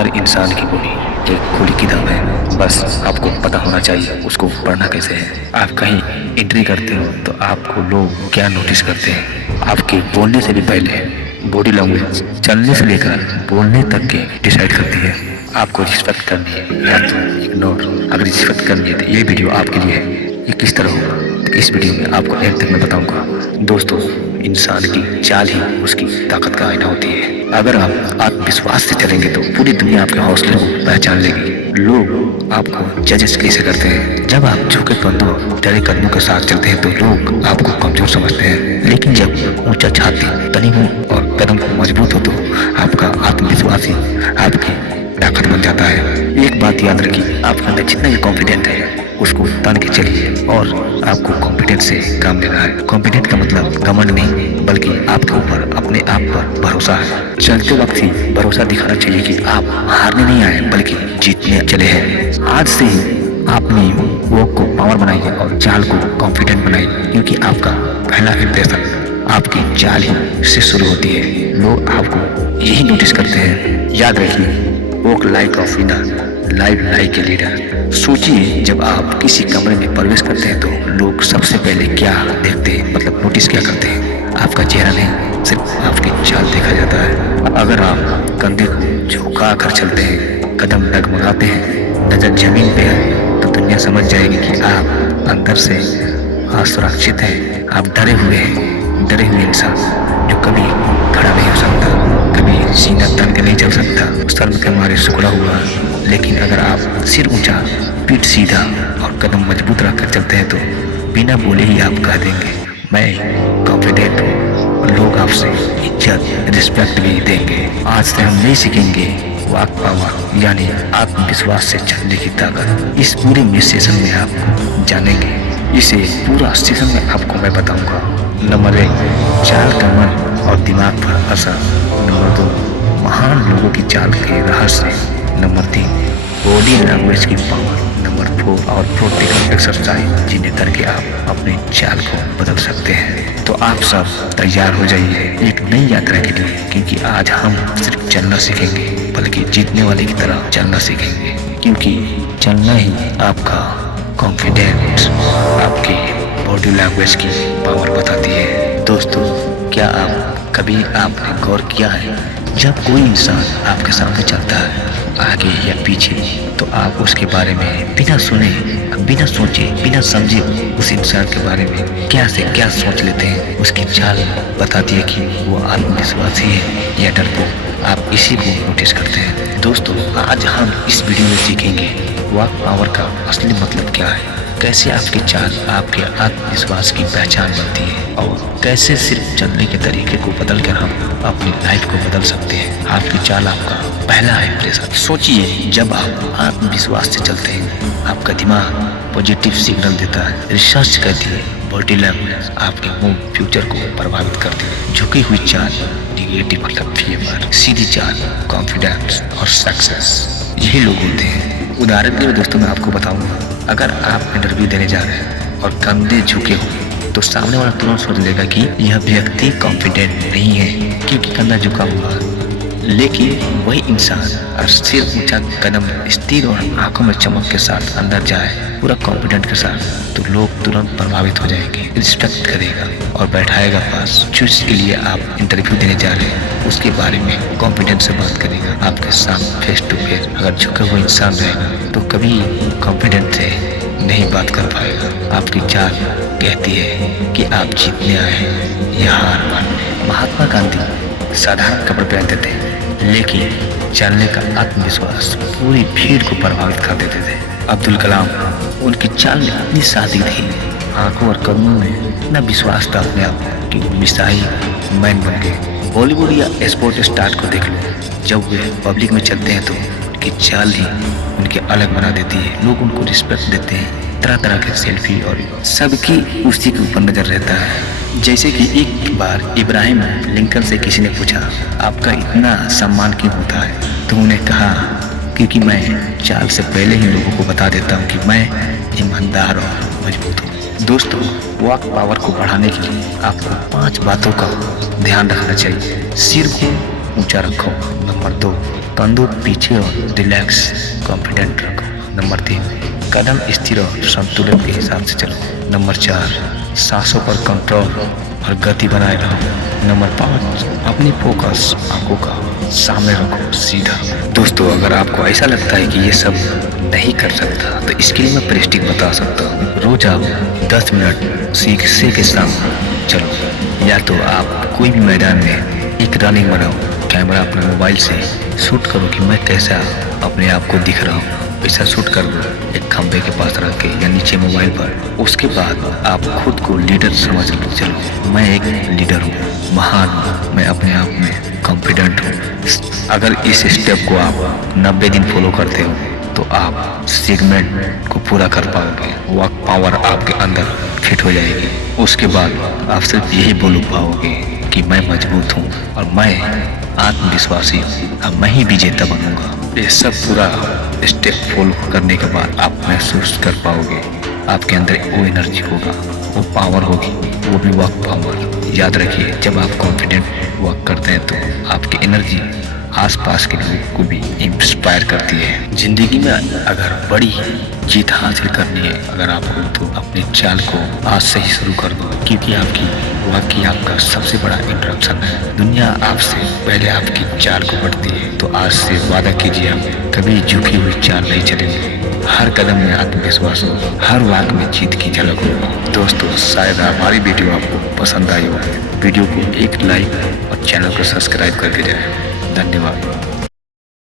हर इंसान की बॉडी एक खुली किताब है, बस आपको पता होना चाहिए उसको पढ़ना कैसे है। आप कहीं एंट्री करते हो तो आपको लोग क्या नोटिस करते हैं, आपके बोलने से भी पहले बॉडी लैंग्वेज चलने से लेकर बोलने तक के डिसाइड करती है। आपको रिस्पेक्ट करनी है या तो इग्नोर। अगर रिस्पेक्ट करनी है तो ये वीडियो आपके लिए है। ये किस तरह होगा तो इस वीडियो में आपको एंड तक मैं बताऊंगा। दोस्तों, इंसान की चाल ही उसकी ताकत का आईना होती है। अगर आप आत्मविश्वास से चलेंगे तो पूरी दुनिया आपके हौसले को पहचान लेगी। लोग आपको जजेस कैसे करते हैं? जब आप झुके कंधों डरे कदमों के साथ चलते हैं तो लोग आपको कमजोर समझते हैं, लेकिन जब ऊंचा छाती, तनी हो और कदम मजबूत हो तो आपका आत्मविश्वास ही आपकी ताकत बन जाता है। एक बात याद रखिए, आपके अंदर जितना भी कॉन्फिडेंट है उसको तान के चलिए और आपको कॉन्फिडेंस से काम लेना है। कॉन्फिडेंट का मतलब घमंड नहीं, बल्कि आपके ऊपर अपने आप पर भरोसा है। चलते वक्त ही भरोसा दिखाना चाहिए कि आप हारने नहीं आए बल्कि जीतने चले हैं। आज से ही आपने वॉक को पावर बनाइए और चाल को कॉन्फिडेंट बनाइए, क्योंकि आपका पहला इंप्रेशन आपकी चाल ही से शुरू होती है। लोग आपको यही नोटिस करते हैं। याद रखिए, walk like of winner, live like a leader. सोचिए, जब आप किसी कमरे में प्रवेश करते हैं तो लोग सबसे पहले क्या देखते हैं, मतलब नोटिस क्या करते हैं? आपका चेहरा नहीं, सिर्फ आपकी चाल देखा जाता है। अगर आप कंधे को झुका कर चलते हैं, कदम डगमगाते हैं, नजर जमीन पे है, तो दुनिया समझ जाएगी कि आप अंदर से असुरक्षित हैं। आप डरे हुए हैं। डरे हुए इंसान जो कभी खड़ा नहीं हो सकता, कभी सीना तन के नहीं चल सकता, शर्म के मारे सिकुड़ा हुआ। लेकिन अगर आप सिर ऊंचा, पीठ सीधा और कदम मजबूत रखकर चलते हैं तो बिना बोले ही आप कह देंगे, मैं कॉन्फिडेंट हूँ, और लोग आपसे इज्जत रिस्पेक्ट भी देंगे। आज से हम नहीं सीखेंगे वॉक पावर, यानी आत्मविश्वास से चलने की ताकत। इस पूरे सेशन में आप जानेंगे। इसे पूरा सेशन में आपको मैं बताऊंगा। नंबर 1, चाल का मन और दिमाग पर असर। नंबर 2, महान लोगों की चाल के रहस्य। नंबर 3, बॉडी लैंग्वेज की पावर। नंबर 4, और प्रैक्टिकल एक्सरसाइज जिन्हें करके आप अपने चाल को बदल सकते हैं। तो आप सब तैयार हो जाइए एक नई यात्रा के लिए, क्योंकि आज हम सिर्फ चलना सीखेंगे बल्कि जीतने वाले की तरह चलना सीखेंगे। क्योंकि चलना ही आपका कॉन्फिडेंस, आपकी बॉडी लैंग्वेज की पावर बताती है। दोस्तों, क्या कभी आपने गौर किया है, जब कोई इंसान आपके सामने चलता है आगे या पीछे, तो आप उसके बारे में बिना सुने, बिना सोचे, बिना समझे उस इंसान के बारे में क्या से क्या सोच लेते हैं? उसकी चाल बताती है कि वो आत्मविश्वासी है या डरपोक। आप इसी को नोटिस करते हैं। दोस्तों, आज हम इस वीडियो में सीखेंगे वॉक पावर का असली मतलब क्या है, कैसे आपकी चाल आपके आत्मविश्वास की पहचान बनती है, और कैसे सिर्फ चलने के तरीके को बदलकर हम अपनी लाइफ को बदल सकते हैं। आपकी चाल आपका पहला इंप्रेशन। सोचिए, जब आप आत्मविश्वास से चलते हैं, आपका दिमाग पॉजिटिव सिग्नल देता है। रिसर्च कहती है बॉडी लैंग्वेज आपके मूड फ्यूचर को प्रभावित करती है। झुकी हुई चाल निगेटिव मतलब फीवर, सीधी चाल कॉन्फिडेंस और सक्सेस। यही लोग होते हैं। उदाहरण के लिए दोस्तों मैं आपको बताऊंगा, अगर आप इंटरव्यू देने जा रहे हैं और कंधे झुके हुए, तो सामने वाला तुरंत सोच लेगा कि यह व्यक्ति कॉन्फिडेंट नहीं है क्योंकि कंधा झुका हुआ। लेकिन वही इंसान और सिर ऊंचा, कदम स्थिर और आंखों में चमक के साथ अंदर जाए पूरा कॉन्फिडेंट के साथ, तो लोग तुरंत प्रभावित हो जाएंगे, रिस्पेक्ट करेगा और बैठाएगा पास। जिसके लिए आप इंटरव्यू देने जा रहे हैं उसके बारे में कॉन्फिडेंस से बात करेगा आपके साथ फेस टू फेस। अगर झुका हुआ इंसान रहेगा तो कभी कॉन्फिडेंस से नहीं बात कर पाएगा। आपकी चाल कहती है कि आप जीतने आए हैं या हार मान। महात्मा गांधी साधारण कपड़े पहनते थे, लेकिन चलने का आत्मविश्वास पूरी भीड़ को प्रभावित कर देते थे। अब्दुल कलाम, उनकी चाल में इतनी सादगी थी, आंखों और कदमों में इतना विश्वास था अपने आप कि वो मिसाइल मैन बन गए। बॉलीवुड या स्पोर्ट स्टार को देख लो, जब वे पब्लिक में चलते हैं तो उनकी चाल ही उनके अलग बना देती है। लोग उनको रिस्पेक्ट देते हैं, तरह तरह के सेल्फी और सबकी उसी के ऊपर नजर रहता है। जैसे कि एक बार इब्राहिम लिंकन से किसी ने पूछा, आपका इतना सम्मान क्यों होता है? तो उन्हें कहा, क्योंकि मैं चाल से पहले ही लोगों को बता देता हूँ कि मैं ईमानदार और मजबूत हूँ। दोस्तों, वॉक पावर को बढ़ाने के लिए आपको 5 बातों का ध्यान रखना चाहिए। सिर को ऊंचा रखो। नंबर 2, कंधों पीछे और रिलैक्स कॉन्फिडेंट रखो। नंबर 3, कदम स्थिर और संतुलन के हिसाब से चलो। नंबर 4, सांसों पर कंट्रोल और गति बनाए रहो। नंबर 5, अपनी फोकस आंखों का सामने रखो, सीधा। दोस्तों, अगर आपको ऐसा लगता है कि ये सब नहीं कर सकता तो इसके लिए मैं प्रेस्टिक बता सकता हूँ। रोज आप 10 मिनट शीशे के सामने चलो, या तो आप कोई भी मैदान में एक रनिंग बनाओ, कैमरा अपने मोबाइल से शूट करो कि मैं कैसा अपने आप को दिख रहा हूँ, वैसा शूट कर दो एक खंबे के पास रख के या नीचे मोबाइल पर। उसके बाद आप खुद को लीडर समझ लो, चलो मैं एक लीडर हूँ, महान हूँ, मैं अपने आप में कॉन्फिडेंट हूँ। अगर इस स्टेप को आप 90 दिन फॉलो करते हो तो आप सेगमेंट को पूरा कर पाओगे, वर्क पावर आपके अंदर फिट हो जाएगी। उसके बाद आप सिर्फ यही बोल पाओगे कि मैं मजबूत हूँ और मैं आत्मविश्वासी हूँ, अब मैं ही विजेता बनूंगा। ये सब पूरा स्टेप फॉलो करने के बाद आप महसूस कर पाओगे आपके अंदर वो एनर्जी होगा, वो पावर होगी, वो भी वर्क पावर। याद रखिए, जब आप कॉन्फिडेंट वर्क करते हैं तो आपकी एनर्जी आसपास के लोगों को भी इंस्पायर करती है। जिंदगी में अगर बड़ी जीत हासिल करनी है अगर आपको, तो अपनी चाल को आज से ही शुरू कर दो, क्योंकि आपकी वाकई आपका सबसे बड़ा इंटरप्शन है। दुनिया आपसे पहले आपकी चाल को बढ़ती है, तो आज से वादा कीजिए आप कभी झुकी हुई चाल नहीं चलेंगे। हर कदम में आत्मविश्वास हो, हर वाक में जीत की झलक हो। दोस्तों, शायद हमारी वीडियो आपको पसंद आई हो। वीडियो को एक लाइक और चैनल को सब्सक्राइब करके जाए। धन्यवाद।